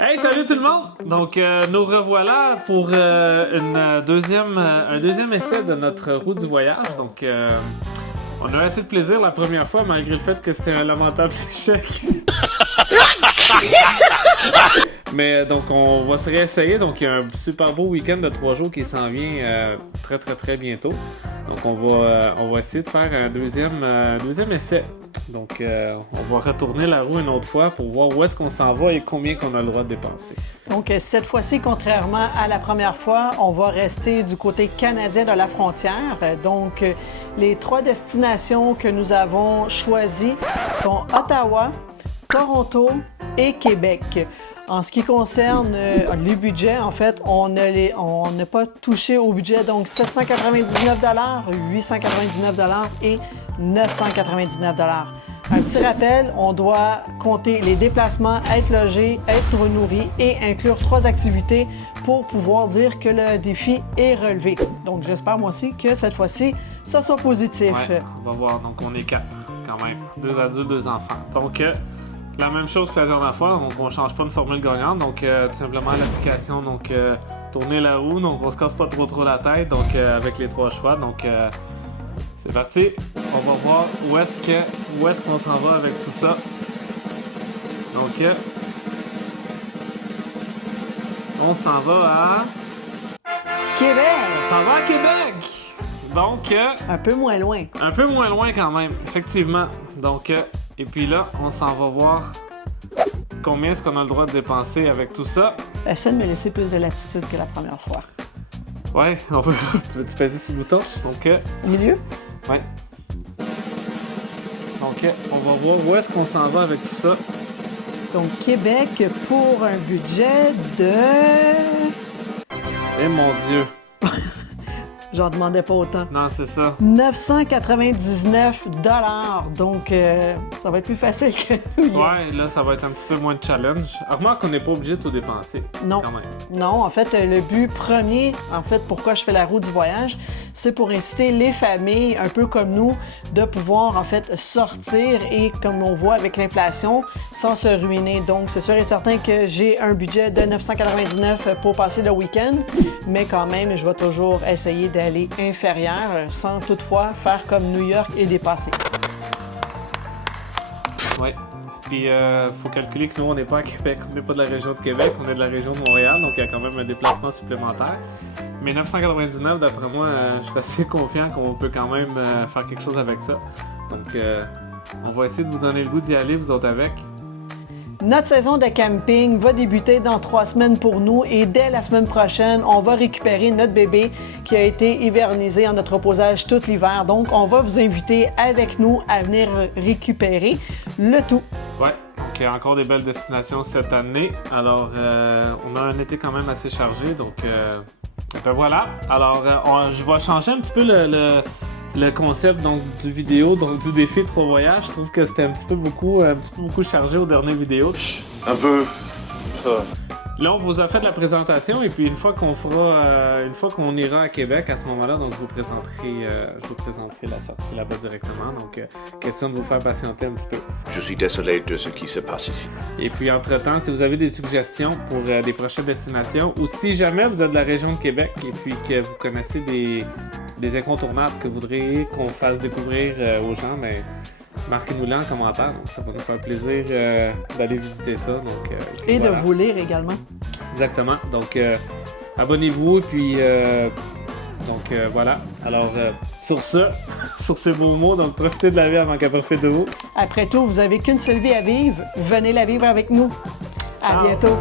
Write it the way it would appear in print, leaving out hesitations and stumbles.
Hey, salut tout le monde! Donc, nous revoilà pour un deuxième essai de notre roue du voyage. Donc, on a assez de plaisir la première fois, malgré le fait que c'était un lamentable échec. Mais donc, on va se réessayer. Donc, il y a un super beau week-end de 3 jours qui s'en vient très bientôt. Donc, on va essayer de faire un deuxième essai. Donc, on va retourner la roue une autre fois pour voir où est-ce qu'on s'en va et combien qu'on a le droit de dépenser. Donc, cette fois-ci, contrairement à la première fois, on va rester du côté canadien de la frontière. Donc, les 3 destinations que nous avons choisies sont Ottawa, Toronto et Québec. En ce qui concerne les budgets, en fait, on n'a pas touché au budget, donc 799 $, 899 $ et 999 $. Un petit rappel, on doit compter les déplacements, être logé, être nourri et inclure 3 activités pour pouvoir dire que le défi est relevé. Donc, j'espère moi aussi que cette fois-ci, ça soit positif. Ouais, on va voir. Donc, on est 4 quand même. 2 adultes, 2 enfants. Donc, la même chose que la dernière fois, donc on ne change pas de formule gagnante, donc tout simplement l'application, donc tourner la roue, donc on se casse pas trop la tête, donc avec les 3 choix, donc c'est parti, on va voir où est-ce qu'on s'en va avec tout ça. Donc on s'en va à Québec! On s'en va à Québec! Donc un peu moins loin. Un peu moins loin quand même, effectivement. Donc et puis là, on s'en va voir combien est-ce qu'on a le droit de dépenser avec tout ça. Essaie de me laisser plus de latitude que la première fois. Ouais, on peut... tu veux-tu peser sur le bouton? Donc, au milieu? Ouais. Donc, on va voir où est-ce qu'on s'en va avec tout ça. Donc, Québec pour un budget de... Eh mon Dieu! J'en demandais pas autant. Non, c'est ça. 999 $. Donc, ça va être plus facile que... Ouais, là, ça va être un petit peu moins de challenge. Remarque qu'on n'est pas obligé de tout dépenser. Non. Quand même. Non, en fait, le but premier, pourquoi je fais la roue du voyage, c'est pour inciter les familles, un peu comme nous, de pouvoir, en fait, sortir et, comme on voit avec l'inflation, sans se ruiner. Donc, c'est sûr et certain que j'ai un budget de 999 pour passer le week-end, mais quand même, je vais toujours essayer d'aller inférieur sans toutefois faire comme New York et dépasser. Ouais. Puis, faut calculer que nous, on n'est pas à Québec, on n'est pas de la région de Québec, on est de la région de Montréal, donc il y a quand même un déplacement supplémentaire. Mais 999, d'après moi, je suis assez confiant qu'on peut quand même faire quelque chose avec ça. Donc, on va essayer de vous donner le goût d'y aller, vous autres avec. Notre saison de camping va débuter dans 3 semaines pour nous et dès la semaine prochaine, on va récupérer notre bébé qui a été hivernisé en notre reposage tout l'hiver. Donc, on va vous inviter avec nous à venir récupérer le tout. Ouais, donc il y a encore des belles destinations cette année. Alors, on a un été quand même assez chargé, donc ben voilà. Alors, je vais changer un petit peu le concept donc du vidéo, donc du défi 3 voyages. Je trouve que c'était un petit peu beaucoup chargé aux dernières vidéos. Un peu. Là, on vous a fait de la présentation et puis une fois qu'on ira à Québec à ce moment-là, donc je vous présenterai la sortie là-bas directement. Donc, question de vous faire patienter un petit peu. Je suis désolé de ce qui se passe ici. Et puis, entre-temps, si vous avez des suggestions pour des prochaines destinations ou si jamais vous êtes de la région de Québec et puis que vous connaissez des incontournables que vous voudriez qu'on fasse découvrir aux gens, mais marquez-nous-les en commentaire. Donc, ça va nous faire plaisir d'aller visiter ça. Donc, et voilà. de vous lire également. Exactement. Donc, abonnez-vous et puis voilà. Alors, sur ces beaux mots, donc profitez de la vie avant qu'elle profite de vous. Après tout, vous avez qu'une seule vie à vivre. Venez la vivre avec nous. À Ciao. bientôt.